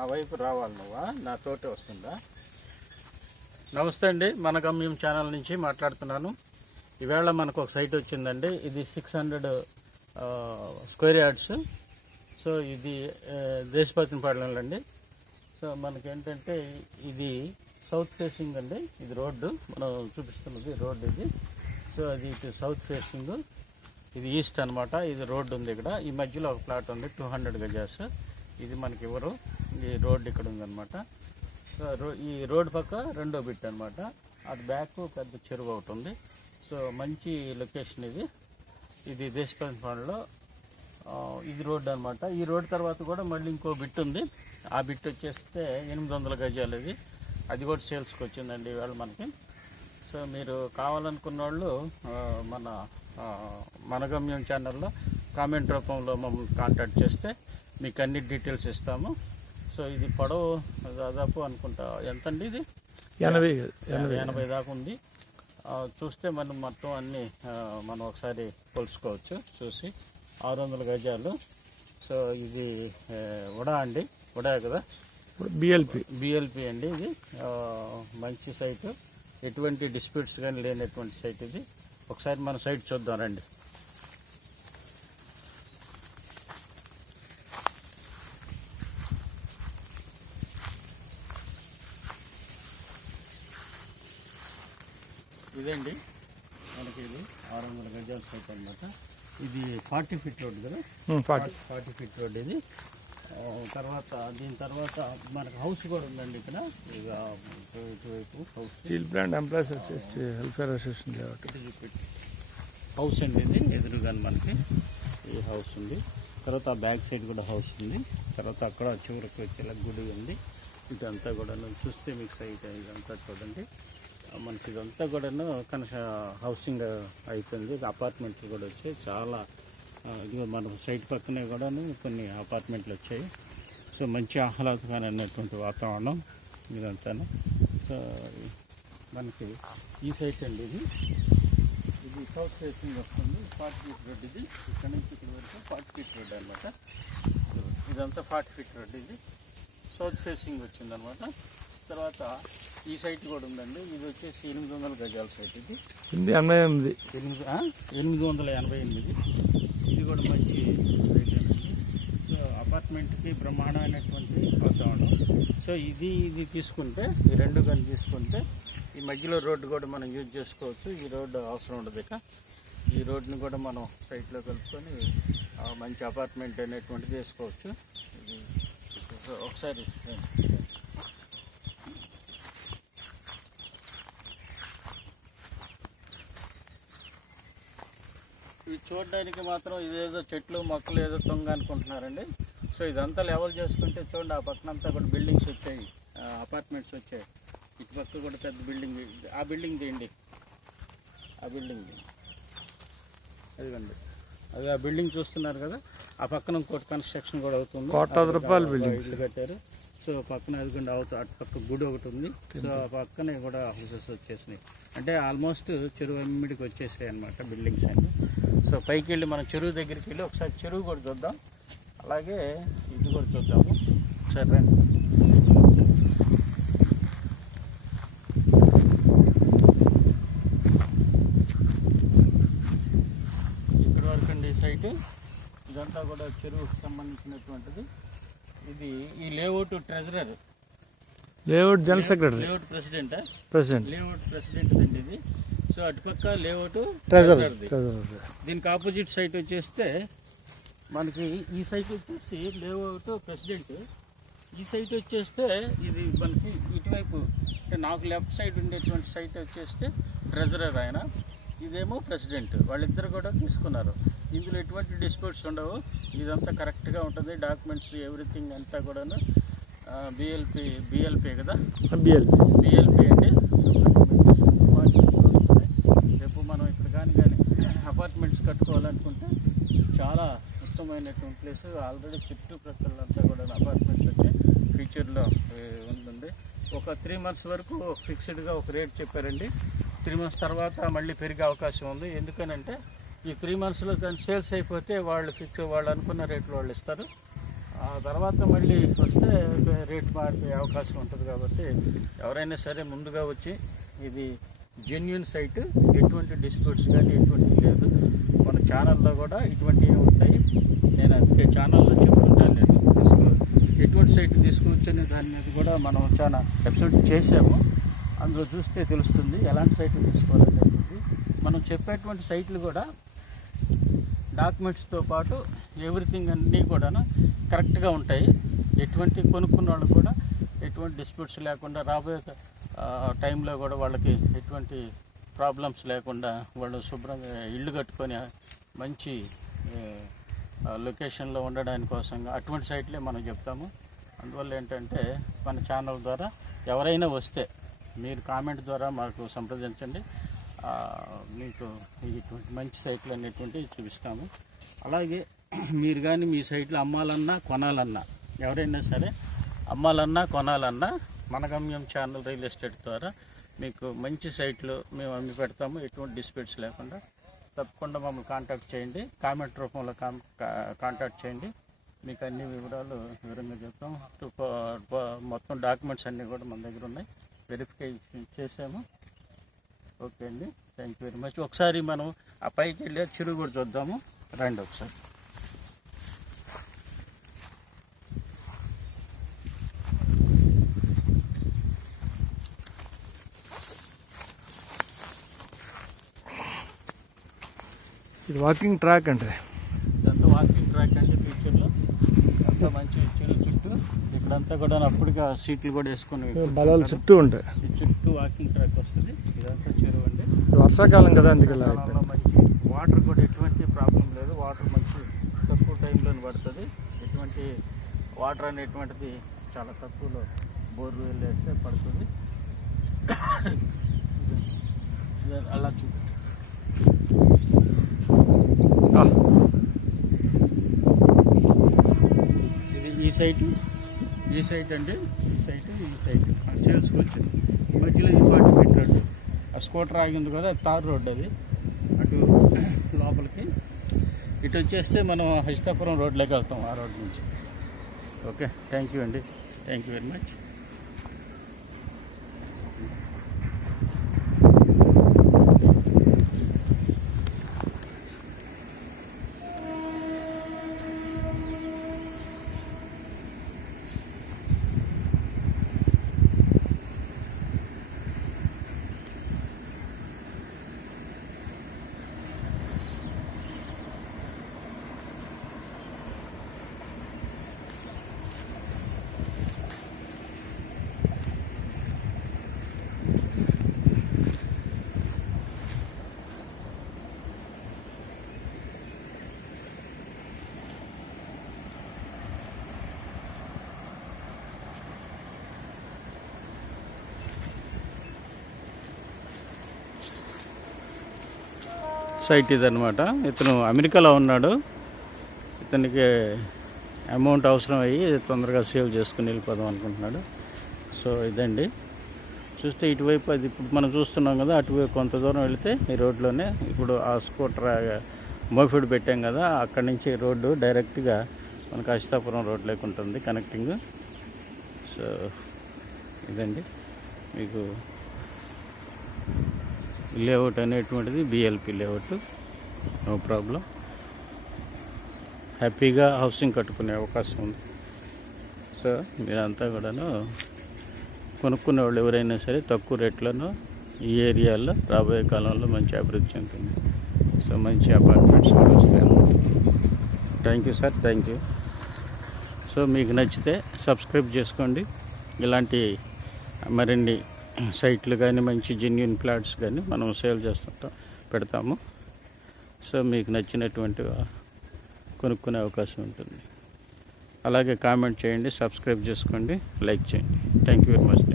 నా వైపు రావాలి నువ్వా, నా తోటే వస్తుందా? నమస్తే అండి, మన గమ్యం ఛానల్ నుంచి మాట్లాడుతున్నాను. ఈవేళ మనకు ఒక సైట్ వచ్చిందండి. ఇది 600 స్క్వేర్ యార్డ్స్. సో ఇది దేశపతినిపాలెంలో అండి. సో మనకేంటంటే ఇది సౌత్ ఫేసింగ్ అండి. ఇది రోడ్డు మనం చూపిస్తున్నది రోడ్డు ఇది. సో అది ఇటు సౌత్ ఫేసింగ్, ఇది ఈస్ట్ అనమాట. ఇది రోడ్డు ఉంది ఇక్కడ. ఈ మధ్యలో ఒక ప్లాట్ ఉంది 200 గజాస్. ఇది మనకి ఎవరు ఈ రోడ్డు ఇక్కడ ఉందన్నమాట. సో ఈ రోడ్డు పక్క రెండో బిట్ అనమాట. అది బ్యాక్ పెద్ద చెరువు ఒకటి ఉంది. సో మంచి లొకేషన్ ఇది. ఇది దేశపతినిపాలెంలో ఇది రోడ్డు అనమాట. ఈ రోడ్డు తర్వాత కూడా మళ్ళీ ఇంకో బిట్ ఉంది. ఆ బిట్ వచ్చేస్తే 800 గజాలు ఇది. అది కూడా సేల్స్కి వచ్చిందండి ఇవాళ మనకి. సో మీరు కావాలనుకున్న వాళ్ళు మన గమ్యం ఛానల్లో కామెంట్ రూపంలో మమ్మల్ని కాంటాక్ట్ చేస్తే మీకు అన్ని డీటెయిల్స్ ఇస్తాము. సో ఇది పొడవు దాదాపు అనుకుంటా ఎంతండి, ఇది 80 దాకా ఉంది. చూస్తే మనం మొత్తం అన్నీ మనం ఒకసారి కొలుసుకోవచ్చు చూసి. 600 గజాలు. సో ఇది ఉడా అండి, ఉడా కదా, బిఎల్పి అండి. ఇది మంచి సైటు, ఎటువంటి డిస్ప్యూట్స్ కానీ లేనటువంటి సైట్ ఇది. ఒకసారి మన సైట్ చూద్దాం రండి. ఇదండి మనకి ఇది 600 గజాల సైట్ అనమాట. ఇది 40 ఫీట్ రోడ్ కదా, 40 ఫీట్ రోడ్ ఇది. తర్వాత దీని తర్వాత మనకు హౌస్ కూడా ఉందండి ఇక్కడ. ఇటువైపు house, steel plant employees welfare association house అండి. ఇది ఎదురుగా మనకి ఈ హౌస్ ఉంది. తర్వాత ఆ బ్యాక్ సైడ్ కూడా హౌస్ ఉంది. తర్వాత అక్కడ చివరికి వచ్చేలా గుడి ఉంది. ఇదంతా కూడా చూస్తే మీకు సైట్ ఇదంతా చూడండి. మనకి ఇదంతా కూడాను హౌసింగ్ అయిపోయింది. అపార్ట్మెంట్లు కూడా వచ్చాయి చాలా. ఇది మన సైట్ పక్కనే కూడాను కొన్ని అపార్ట్మెంట్లు వచ్చాయి. సో మంచి ఆహ్లాదకరమైనటువంటి వాతావరణం ఇదంతా. సో మనకి ఈ సైట్ అండి ఇది. ఇది సౌత్ ఫేసింగ్ వస్తుంది. 40 ఫీట్ రోడ్ ఇది. ఇక్కడ నుంచి ఇక్కడ వరకు 40 ఫీట్ రోడ్ అనమాట. ఇదంతా 40 ఫీట్ రోడ్ ఇది. సౌత్ ఫేసింగ్ వచ్చిందనమాట. తర్వాత ఈ సైట్ కూడా ఉందండి. ఇది వచ్చేసి 800 గజాల సైట్ ఇది. 888. ఇది కూడా మంచి సైట్ అండి. సో అపార్ట్మెంట్కి బ్రహ్మాండమైనటువంటి వాతావరణం. సో ఇది తీసుకుంటే, ఈ రెండు కానీ తీసుకుంటే ఈ మధ్యలో రోడ్డు కూడా మనం యూజ్ చేసుకోవచ్చు. ఈ రోడ్డు అవసరం ఉండదు ఇక. ఈ రోడ్డుని కూడా మనం సైట్లో కలుపుకొని మంచి అపార్ట్మెంట్ అనేటువంటిది వేసుకోవచ్చు. ఇది ఒకసారి ఇది చూడడానికి మాత్రం ఇదేదో చెట్లు మొక్కలు ఏదో తొంగ అనుకుంటున్నారండి. సో ఇదంతా లెవెల్ చేసుకుంటే చూడండి, ఆ పక్కనంతా కూడా బిల్డింగ్స్ వచ్చాయి, అపార్ట్మెంట్స్ వచ్చాయి. ఇటు పక్క కూడా పెద్ద బిల్డింగ్, ఆ బిల్డింగ్ తీయండి, ఆ బిల్డింగ్ అదిగండి, అది ఆ బిల్డింగ్ చూస్తున్నారు కదా. ఆ పక్కన ఇంకోటి కన్స్ట్రక్షన్ కూడా అవుతుంది. 1,00,000 రూపాయల బిల్డింగ్ కట్టారు. సో పక్కన అదిగండి అటు పక్క గుడి ఒకటి ఉంది. సో ఆ పక్కనే కూడా హౌసెస్ వచ్చేసినాయి. అంటే ఆల్మోస్ట్ చెరువు ఎమ్మిడికి వచ్చేసాయి అనమాట బిల్డింగ్స్ అన్నీ. సో పైకి వెళ్ళి మనం చెరువు దగ్గరికి వెళ్ళి ఒకసారి చెరువు కూడా చూద్దాం. అలాగే ఇది కూడా చూద్దాము ఒకసారి రండి. ఇక్కడ వరకు అండి ఈ సైటు. ఇదంతా కూడా చెరువుకి సంబంధించినటువంటిది. ఇది ఈ layout treasurer, layout general secretary, layout president అండి ఇది. సో అటుపక్క లేఅవుట్ ట్రెజరర్. దీనికి ఆపోజిట్ సైట్ వచ్చేస్తే మనకి ఈ సైట్ వచ్చేసి లేఅవుట్ ప్రెసిడెంట్. ఈ సైట్ వచ్చేస్తే ఇది మనకి ఇటువైపు అంటే నాకు లెఫ్ట్ సైడ్ ఉండేటువంటి సైట్ వచ్చేస్తే ట్రెజరర్ ఆయన, ఇదేమో ప్రెసిడెంట్. వాళ్ళిద్దరు కూడా తీసుకున్నారు. ఇందులో ఎటువంటి డిస్ప్యూట్స్ ఉండవు. ఇదంతా కరెక్ట్గా ఉంటుంది. డాక్యుమెంట్స్ ఎవ్రీథింగ్ అంతా కూడాను బిఎల్పి కదా, బిఎల్పి అండి. రేపు మనం ఇక్కడ కానీ అపార్ట్మెంట్స్ కట్టుకోవాలనుకుంటే చాలా ఉత్తమమైనటువంటి ప్లేస్. ఆల్రెడీ చుట్టుప్రక్కలంతా కూడా అపార్ట్మెంట్స్ వచ్చి ఫ్యూచర్లో ఉంటుంది. ఒక 3 months వరకు ఫిక్స్డ్గా ఒక రేట్ చెప్పారండి. 3 months తర్వాత మళ్ళీ పెరిగే అవకాశం ఉంది. ఎందుకనంటే ఈ 3 monthsలో కానీ సేల్స్ అయిపోతే వాళ్ళు అనుకున్న రేట్లు వాళ్ళు ఇస్తారు. ఆ తర్వాత మళ్ళీ వస్తే రేట్ మారిపోయే అవకాశం ఉంటుంది. కాబట్టి ఎవరైనా సరే ముందుగా వచ్చి, ఇది జెన్యూన్ సైట్, ఎటువంటి డిస్ప్యూట్స్ కానీ ఎటువంటి లేదు. మన ఛానల్లో కూడా ఇటువంటివి ఉంటాయి. నేను అందుకే ఛానల్లో చెప్తుంటాను. నేను ఎటువంటి సైట్ తీసుకొచ్చని దాని మీద కూడా మనం చాలా ఎపిసోడ్ చేసాము. అందులో చూస్తే తెలుస్తుంది ఎలాంటి సైట్లు తీసుకోవాలనేది. మనం చెప్పేటువంటి సైట్లు కూడా డాక్యుమెంట్స్తో పాటు ఎవ్రీథింగ్ అన్నీ కూడా కరెక్ట్గా ఉంటాయి. ఎటువంటి కొనుక్కున్న వాళ్ళు కూడా ఎటువంటి డిస్ప్యూట్స్ లేకుండా, రాబోయే టైంలో కూడా వాళ్ళకి ఎటువంటి ప్రాబ్లమ్స్ లేకుండా వాళ్ళు శుభ్రంగా ఇల్లు కట్టుకొని మంచి లొకేషన్లో ఉండడానికి కోసంగా అటువంటి సైట్లే మనం చెప్తాము. అందువల్ల ఏంటంటే మన ఛానల్ ద్వారా ఎవరైనా వస్తే మీరు కామెంట్ ద్వారా మాకు సంప్రదించండి. మీకు ఇటువంటి మంచి సైట్లు అనేటువంటివి చూపిస్తాము. అలాగే మీరు కానీ మీ సైట్లు అమ్మాలన్నా కొనాలన్నా, ఎవరైనా సరే అమ్మాలన్నా కొనాలన్నా మన గమ్యం ఛానల్ రియల్ ఎస్టేట్ ద్వారా మీకు మంచి సైట్లు మేము అమ్మి పెడతాము. ఎటువంటి డిస్ప్యూట్స్ లేకుండా. తప్పకుండా మమ్మల్ని కాంటాక్ట్ చేయండి. కామెంట్ రూపంలో కాంటాక్ట్ చేయండి. మీకు అన్ని వివరాలు వివరంగా చెప్తాం. మొత్తం డాక్యుమెంట్స్ అన్నీ కూడా మన దగ్గర ఉన్నాయి. వెరిఫికేషన్ చేసాము. ఓకే అండి, థ్యాంక్ యూ వెరీ మచ్. ఒకసారి మనం ఆ పైకి వెళ్ళి చెరువు కూడా చూద్దాము. రండి ఒకసారి. ఇది వాకింగ్ ట్రాక్ అంటే ఇదంతా వాకింగ్ ట్రాక్ అండి. ఫ్యూచర్లో అంతా మంచి చెరువు చుట్టూ ఇక్కడంతా కూడా అప్పటిగా సీట్లు కూడా వేసుకొని బలాలు చుట్టూ ఉంటాయి. ఈ చుట్టూ వాకింగ్ ట్రాక్ వస్తుంది. ఇదంతా చెరువు అండి. వర్షాకాలం కదా, అందుకే మంచి వాటర్ కూడా ఎటువంటి ప్రాబ్లం లేదు. వాటర్ మంచి తక్కువ టైంలో పడుతుంది. ఎటువంటి వాటర్ అనేటువంటిది చాలా తక్కువలో బోర్వెల్ వేస్తే పడుతుంది. అలా చూపెట్టు. ఇది ఈ సైట్ అండి. ఈ సైట్ సేల్స్కి వచ్చింది. మధ్యలో ఇది 40 ఫీట్ రోడ్డు. ఆ స్కూటర్ ఆగింది కదా, తార్ రోడ్డు అది. అటు లోపలికి ఇటు వచ్చేస్తే మనం హైస్తాపురం రోడ్లోకి వెళ్తాం, ఆ రోడ్ నుంచి. ఓకే, థ్యాంక్ యూ అండి, thank you very much. Site ఇదనమాట. ఇతను అమెరికాలో ఉన్నాడు. ఇతనికి అమౌంట్ అవసరం అయ్యి తొందరగా సేవ్ చేసుకుని వెళ్ళిపోదాం అనుకుంటున్నాడు. సో ఇదండి. చూస్తే ఇటువైపు అది ఇప్పుడు మనం చూస్తున్నాం కదా, అటువైపు కొంత దూరం వెళితే ఈ రోడ్లోనే ఇప్పుడు ఆ స్కూటర్ మోఫిడ్ పెట్టాం కదా, అక్కడి నుంచి రోడ్డు డైరెక్ట్గా మనకు అశితాపురం రోడ్లోకి ఉంటుంది కనెక్టింగ్. సో ఇదండి మీకు లేఅవుట్ అనేటువంటిది బిఎల్పి లేఅవుట్. No problem. హ్యాపీగా హౌసింగ్ కట్టుకునే అవకాశం ఉంది. సో మీరంతా కూడాను కొనుక్కునే వాళ్ళు ఎవరైనా సరే తక్కువ రేట్లను ఈ ఏరియాలో రాబోయే కాలంలో మంచి అభివృద్ధి చెందుతుంది. సో మంచి అపార్ట్మెంట్స్ కూడా వస్తాయి. Thank you sir, thank you. So మీకు నచ్చితే సబ్స్క్రైబ్ చేసుకోండి. ఇలాంటి మరిన్ని సైట్లు కానీ మంచి జెన్యూన్ ప్లాట్స్ కానీ మనం సేల్ చేస్తుంటాం, పెడతాము. సో మీకు నచ్చినటువంటి కొనుక్కునే అవకాశం ఉంటుంది. అలాగే కామెంట్ చేయండి, సబ్స్క్రైబ్ చేసుకోండి, లైక్ చేయండి. Thank you very much.